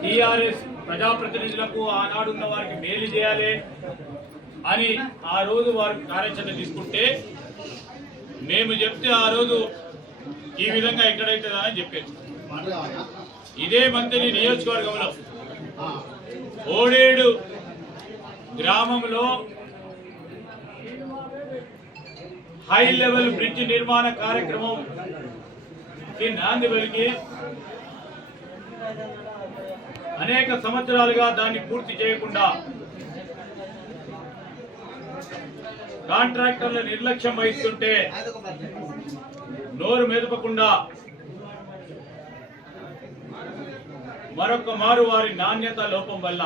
TRS ప్రజాప్రతినిధులకు ఆనాడు ఉన్న వారికి మేలు చేయాలి అని ఆ రోజు వారు కార్యాచరణ తీసుకుంటే మేము చెప్తే ఆ రోజు ఈ విధంగా ఎక్కడైతుందా అని చెప్పారు ఇదే మంత్రి నియోజకవర్గంలో ఓడేడు గ్రామంలో హై లెవెల్ బ్రిడ్జ్ నిర్మాణ కార్యక్రమం నాంది పలికి అనేక సంవత్సరాలుగా దాన్ని పూర్తి చేయకుండా కాంట్రాక్టర్ల నిర్లక్ష్యం వహిస్తుంటే నోరు మెదపకుండా మరొక మారు వారి నాణ్యత లోపం వల్ల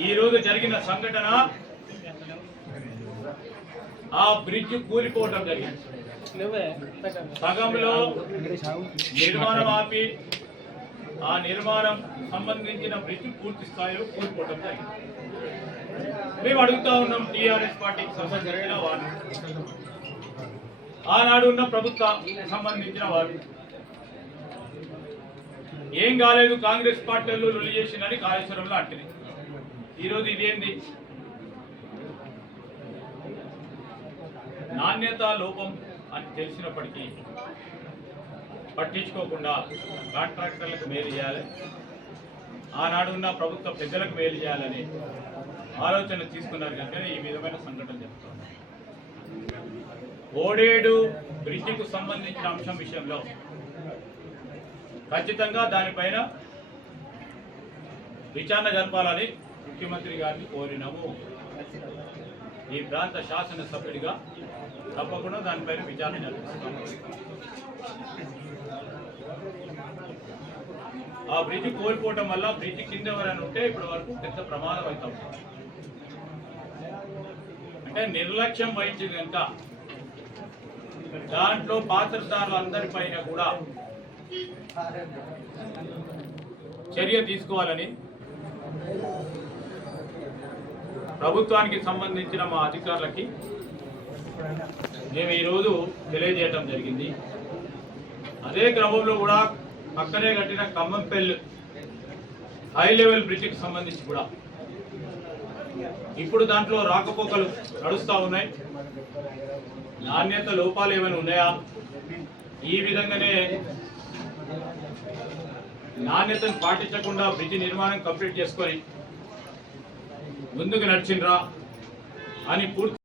ఈ రోజు జరిగిన సంఘటన ఆ బ్రిడ్జ్ కూలిపోవటం జరిగింది. సగంలో నిర్మాణం ఆపి ఆ నిర్మాణం సంబంధించిన బ్రిడ్జ్ పూర్తి స్థాయిలో కూలిపోవటం జరిగింది. మేము అడుగుతా ఉన్నాం టీఆర్ఎస్ పార్టీకి సంబంధించిన వారు ఆనాడు ఉన్న ప్రభుత్వం సంబంధించిన వారు ఏం కాలేదు కాంగ్రెస్ పార్టీలు లొల్లి చేసిందని కాళేశ్వరంలో అంటుంది ఈరోజు ఇదేంది? నాణ్యత లోపం అని తెలిసినప్పటికీ పట్టించుకోకుండా కాంట్రాక్టర్లకు మేలు చేయాలి. ఆనాడు ఉన్న ప్రభుత్వ పెద్దలకు మేలు చేయాలని ఆలోచన తీసుకున్నారు కనుక ఈ విధమైన సంఘటన చెప్తాను ఓడేడు బ్రిడ్జికు సంబంధించిన అంశం విషయంలో ఖచ్చితంగా దానిపైన విచారణ జరపాలని ముఖ్యమంత్రి గారిని కోరినాము. ఈ ప్రాంత శాసనసభ్యుడిగా తప్పకుండా దానిపైన విచారణ జరిపిస్తాం. ఆ బ్రిడ్జ్ కోల్పోవటం వల్ల బ్రిడ్జ్ కింద ఎవరైనా ఉంటే ఇప్పటి వరకు పెద్ద ప్రమాదం అవుతాం అంటే నిర్లక్ష్యం వహించింది కనుక దాంట్లో పాత్రదారులందరిపైన కూడా చర్య తీసుకోవాలని ప్రభుత్వానికి సంబంధించిన మా అధికారులకి మేము ఈరోజు తెలియజేయటం జరిగింది. అదే క్రమంలో కూడా పక్కనే కట్టిన ఖమ్మంపల్లి హై లెవెల్ బ్రిడ్జికి సంబంధించి కూడా ఇప్పుడు దాంట్లో రాకపోకలు నడుస్తూ ఉన్నాయి. నాణ్యత లోపాలు ఏమైనా ఉన్నాయా? ఈ విధంగానే నాణ్యతను పాటించకుండా బ్రిడ్జి నిర్మాణం కంప్లీట్ చేసుకొని ముందుకు నడిచిండ్రా అని పూర్తి